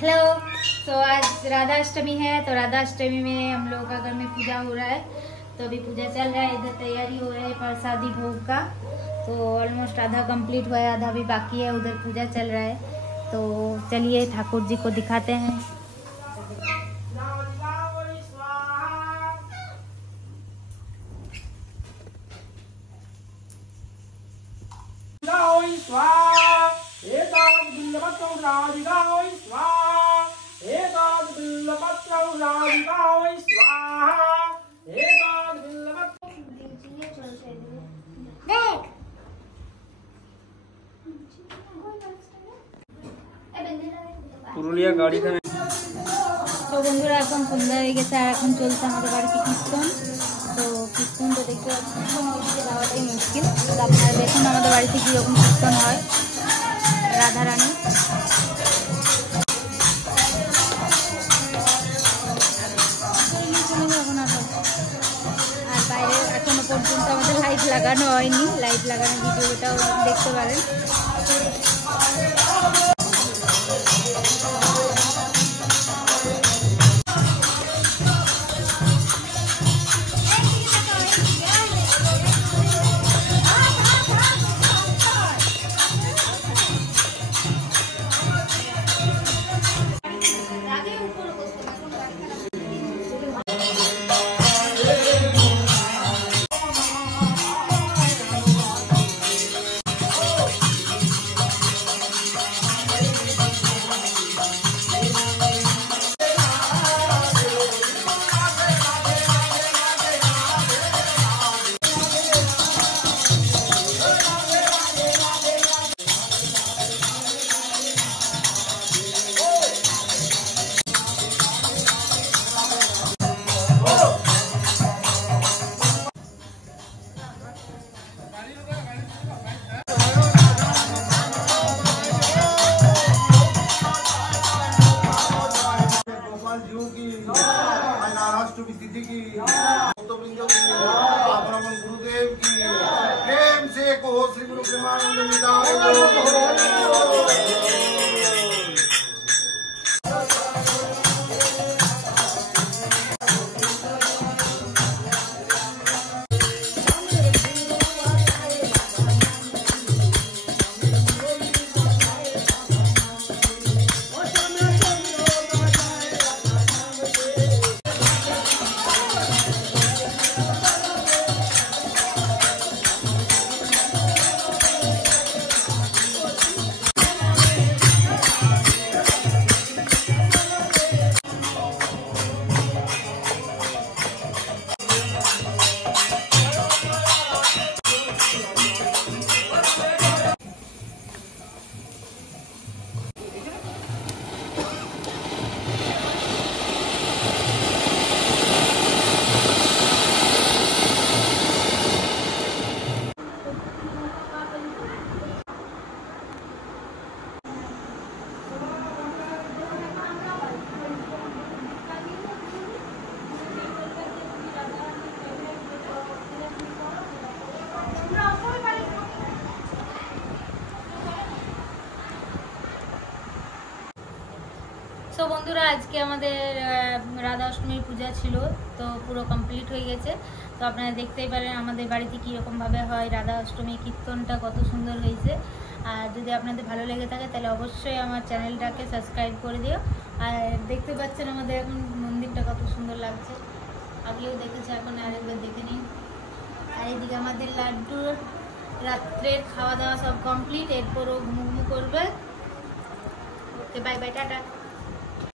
हेलो। तो आज राधा अष्टमी है, तो राधा अष्टमी में हम लोग का घर में पूजा हो रहा है। तो अभी पूजा चल रहा है, इधर तैयारी हो रहा है प्रसादी भोग का। तो ऑलमोस्ट आधा कंप्लीट हुआ है, आधा भी बाकी है, उधर पूजा चल रहा है। तो चलिए ठाकुर जी को दिखाते हैं। পুরুলিয়া গাড়িখানে তো বন্ধুরা এখন সন্ধ্যা হয়ে গেছে আর এখন চলছে আমাদের বাড়িতে কীর্তন। তো কীর্তন তো দেখতে পাচ্ছি ওইদিকে যাওয়াটাই মুশকিল। তো আপনারা দেখুন আমাদের বাড়িতে কীরকম কীর্তন হয় রাধারানী। আর বাইরে এখনো পর্যন্ত আমাদের লাইট লাগানো হয়নি, লাইট লাগানো ভিডিওটাও দেখতে পারেন। तिथि की गुरुदेव की प्रेम से कहो श्री गुरु प्रेमानंद निदान। তো বন্ধুরা আজকে আমাদের রাধা অষ্টমীর পূজা ছিল, তো পুরো কমপ্লিট হয়ে গেছে। তো আপনারা দেখতেই পারেন আমাদের বাড়িতে কীরকমভাবে হয় রাধা অষ্টমী, কীর্তনটা কত সুন্দর হয়েছে। আর যদি আপনাদের ভালো লেগে থাকে তাহলে অবশ্যই আমার চ্যানেলটাকে সাবস্ক্রাইব করে দিও। আর দেখতে পাচ্ছেন আমাদের এখন মন্দিরটা কত সুন্দর লাগছে, আগেও দেখেছে, এখন আরেকবার দেখে নিন। আর এইদিকে আমাদের লাড্ডুর রাত্রের খাওয়া দাওয়া সব কমপ্লিট, এরপরও ঘুমু করবে। ওকে, বাই বাই, টাটা।